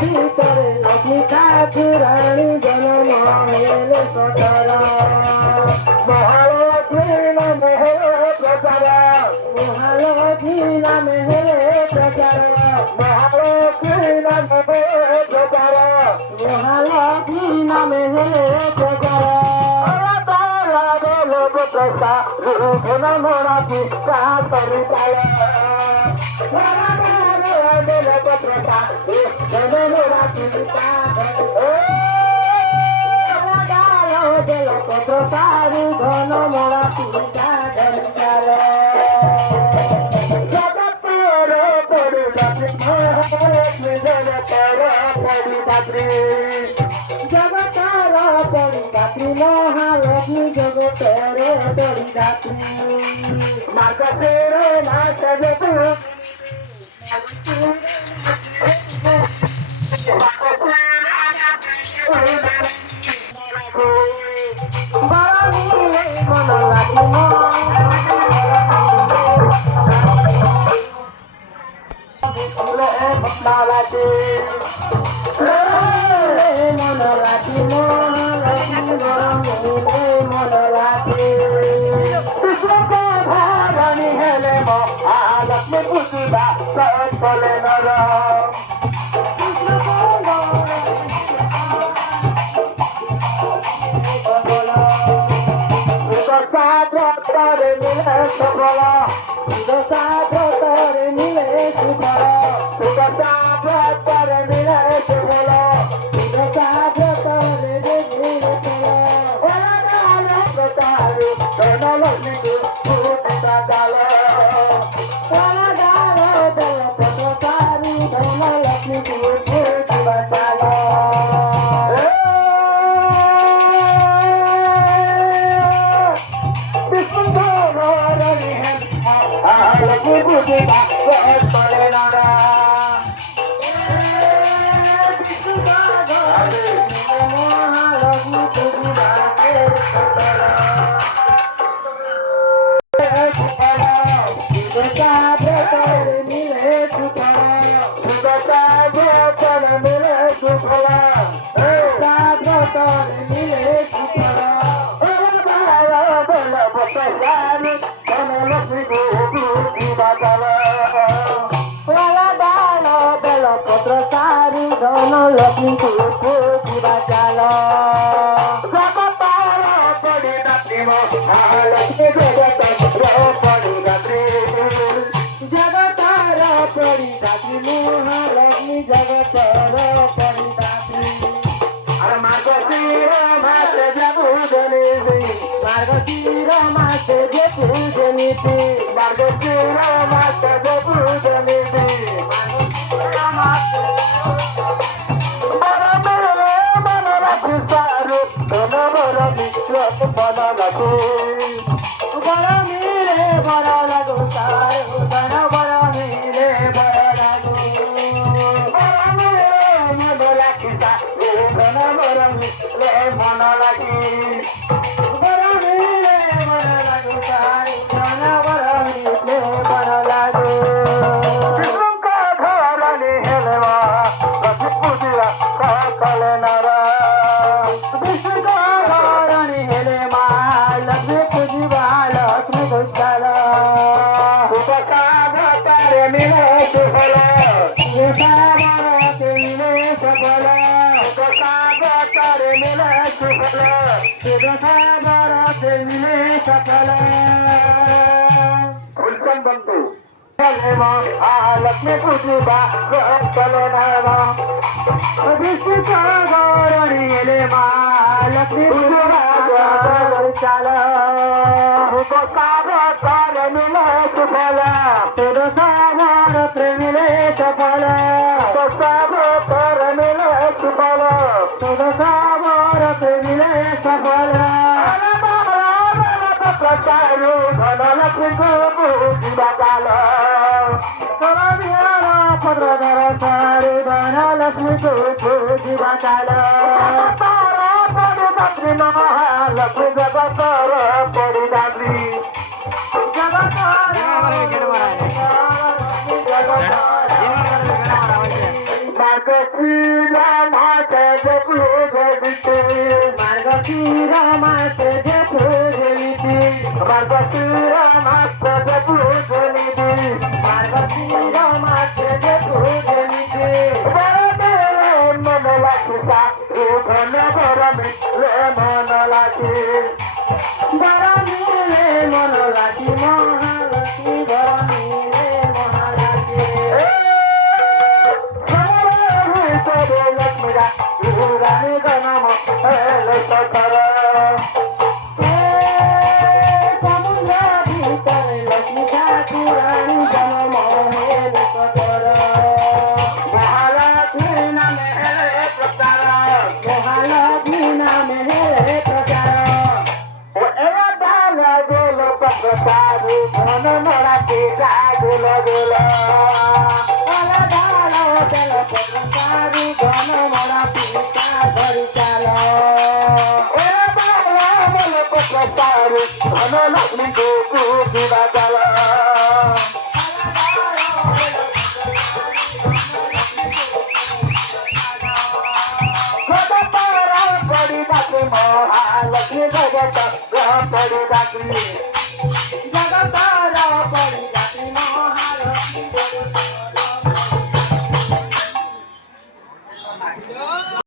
ভিতরে লক্ষ্মী ঠাকুরানী জনম এলে সদর মহালক্ষ্মী নামে হেলে প্রচার মহালক্ষ্মী নামে হেলে প্রচার মহালক্ষ্মী নামে হেলে প্রচার মহালক্ষ্মী নামে হেলে প্রচার মোড়াতি কাতরি তালে পত্রকারী ধন মোড়া পিতা ধরে জগতের পরিদাত্রী জগতের পরিদাত্রী মহালক্ষ্মী জগতের পরিদাত্রী মার্গের মাস লক্ষ্মী পুরা চাল জগতার পরিদাত্রী মহালক্ষ্মী জগতার পরিদাত্রী আর মার্গশির মাসে যে পূজনীতি মার্গশির মাসে যে পূজনীতি মার্গশির মাসে যে পূজনীতি বড় মিলে বড় লাগো সারো ধন বড় মিলে বড় লাগো বড় মিলে মন লাগি ধন বড় মিলে মন লাগি বড় মিলে বড় লাগো সারো ধন বড় মিলে বড় লাগো ঘরনি হেলবা লক্ষ্মী পূজিলা সকলে নারা লক্ষ্মী পুজিবা চলে নারা বিষ্ণু এলে মা লক্ষ্মী পুজিবা চাল সাগর মিলে সুফল তোর সাগর প্রেমিলে সফল সাগর মিলে সুফল তোর সাগর প্রেমিলে সফল প্রচারু ধন লক্ষ্মী পুজিবা চাল তোর বিহার পদ্রধর সারি ধন লক্ষ্মী পুজিবা চাল পরিদাত্রী মহালক্ষ্মী জগতর পরিদাত্রী জগতর मार्गशीरा मासे जे पूजलिते मार्गशीरा मासे जे पूजलिते मार्गशीरा मासे जे पूजलिते मार्गशीरा मासे जे पूजलिते मनला किसा घन गरमी ले मनला की गरमी ले मनला की महालक्ष्मी गरमी ले मनला की लक्ष्मी रानी गणम सकर समुद्र भीतर लक्ष्मी ठाकुरानी गणम सकर महालक्ष्मी नाम हे प्रचार महालक्ष्मी नाम हे प्रचार गोल प्रसाद धन मराठी गोल गोल तेल प्रसाद धन मराठी धरी चाल बोल प्रसाद धन लक्ष्मी को पूजा चाल महालक्ष्मी जगत पड़ी